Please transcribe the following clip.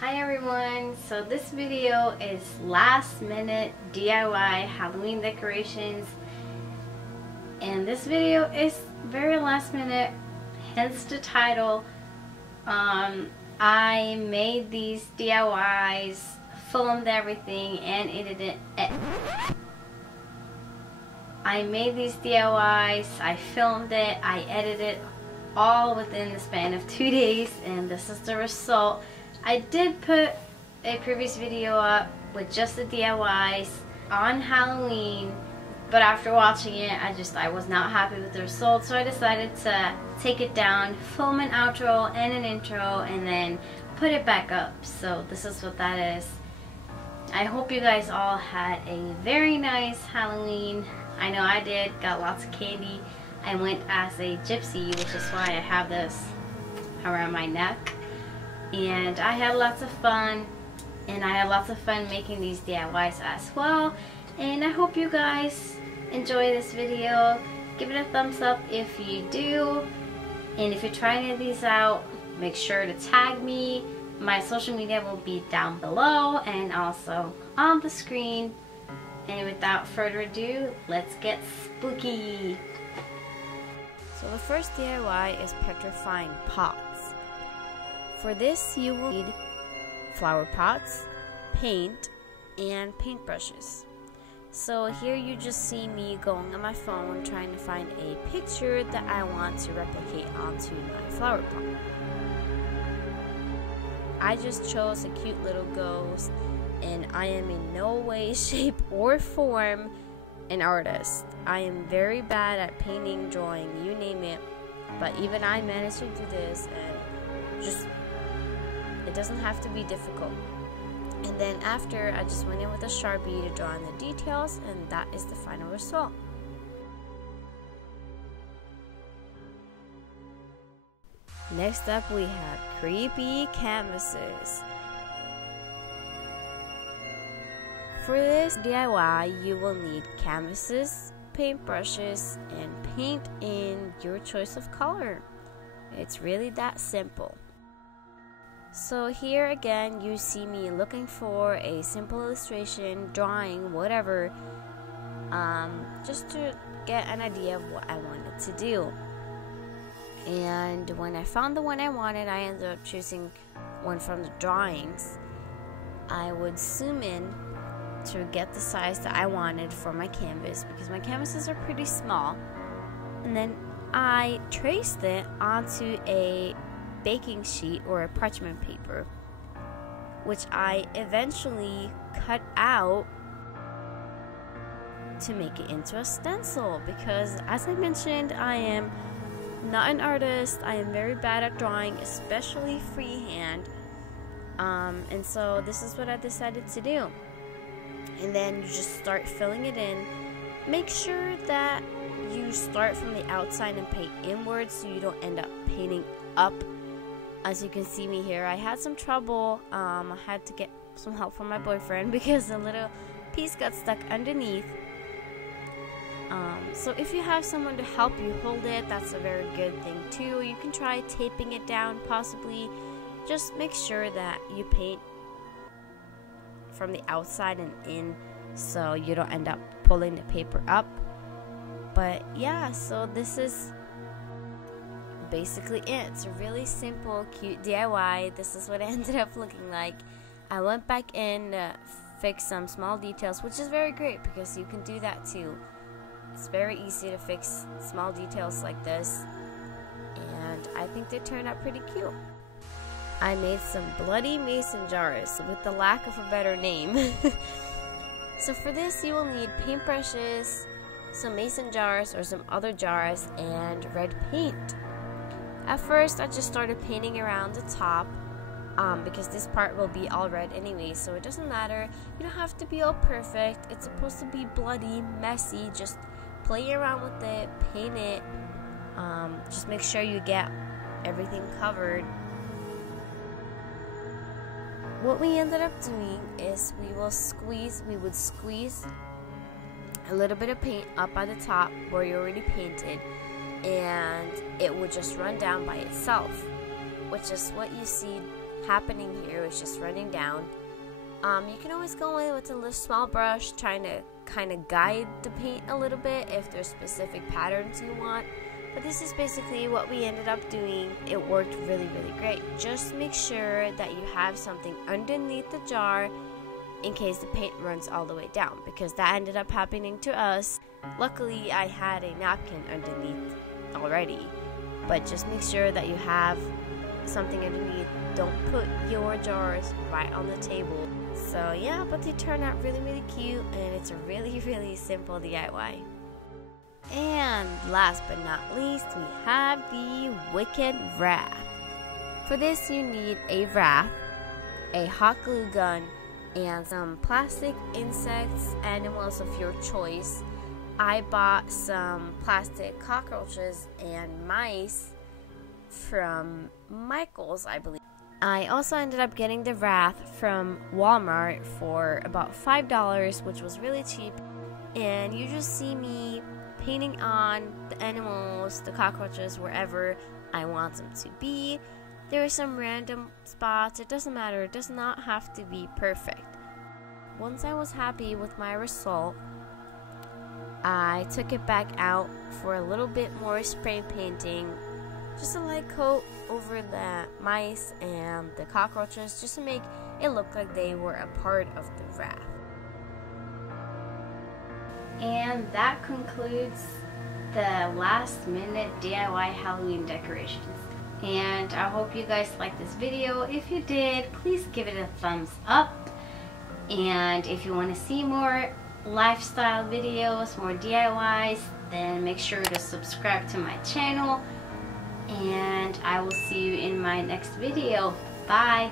Hi everyone, so this video is last minute DIY Halloween decorations, and this video is very last minute, hence the title. I made these DIYs, filmed everything, and edited it. I made these DIYs, I filmed it, I edited all within the span of 2 days, and this is the result. I did put a previous video up with just the DIYs on Halloween, but after watching it, I was not happy with the result, so I decided to take it down, film an outro and an intro, and then put it back up. So this is what that is. I hope you guys all had a very nice Halloween. I know I did, got lots of candy. I went as a gypsy, which is why I have this around my neck. And I had lots of fun, and I had lots of fun making these DIYs as well. And I hope you guys enjoy this video. Give it a thumbs up if you do, and if you're trying any of these out, make sure to tag me. My social media will be down below and also on the screen. And without further ado, let's get spooky. So the first DIY is petrifying pots. For this, you will need flower pots, paint, and paintbrushes. So here you just see me going on my phone trying to find a picture that I want to replicate onto my flower pot. I just chose a cute little ghost, and I am in no way, shape, or form an artist. I am very bad at painting, drawing, you name it, but even I managed to do this, and just it doesn't have to be difficult. And then after, I just went in with a Sharpie to draw in the details, and that is the final result. Next up, we have creepy canvases. For this DIY, you will need canvases, paintbrushes, and paint in your choice of color. It's really that simple. So here again, you see me looking for a simple illustration, drawing, whatever, just to get an idea of what I wanted to do. And when I found the one I wanted, I ended up choosing one from the drawings. I would zoom in to get the size that I wanted for my canvas, because my canvases are pretty small. And then I traced it onto a baking sheet or a parchment paper, which I eventually cut out to make it into a stencil, because as I mentioned, I am not an artist. I am very bad at drawing, especially freehand, and so this is what I decided to do. And then you just start filling it in. Make sure that you start from the outside and paint inwards so you don't end up painting up. As you can see me here, I had some trouble. I had to get some help from my boyfriend because a little piece got stuck underneath. So if you have someone to help you hold it, that's a very good thing too. You can try taping it down possibly. Just make sure that you paint from the outside and in so you don't end up pulling the paper up. But yeah, so this is basically it. It's a really simple, cute DIY. This is what it ended up looking like. I went back in to fix some small details, which is very great because you can do that too. It's very easy to fix small details like this, and I think they turned out pretty cute. I made some bloody mason jars with the lack of a better name. So for this, you will need paintbrushes, some mason jars or some other jars, and red paint. At first, I just started painting around the top because this part will be all red anyway, so it doesn't matter. You don't have to be all perfect. It's supposed to be bloody, messy. Just play around with it, paint it. Just make sure you get everything covered. What we ended up doing is we would squeeze a little bit of paint up at the top where you already painted, and it would just run down by itself, which is what you see happening here is just running down. You can always go in with a little small brush, trying to kind of guide the paint a little bit if there's specific patterns you want. But this is basically what we ended up doing. It worked really, really great. Just make sure that you have something underneath the jar in case the paint runs all the way down, because that ended up happening to us. Luckily, I had a napkin underneath already, but just make sure that you have something underneath. Don't put your jars right on the table. So yeah, but they turn out really, really cute, and it's a really, really simple DIY. And last but not least, we have the Wicked Wreath. For this, you need a wreath, a hot glue gun, and some plastic insects, animals of your choice. I bought some plastic cockroaches and mice from Michael's, I believe. I also ended up getting the wreath from Walmart for about $5, which was really cheap. And you just see me painting on the animals, the cockroaches, wherever I want them to be. There are some random spots. It doesn't matter. It does not have to be perfect. Once I was happy with my result, I took it back out for a little bit more spray painting. Just a light coat over the mice and the cockroaches, just to make it look like they were a part of the wreath. And that concludes the last minute DIY Halloween decorations. And I hope you guys liked this video. If you did, please give it a thumbs up. And if you want to see more lifestyle videos, more DIYs, then make sure to subscribe to my channel. And I will see you in my next video. Bye!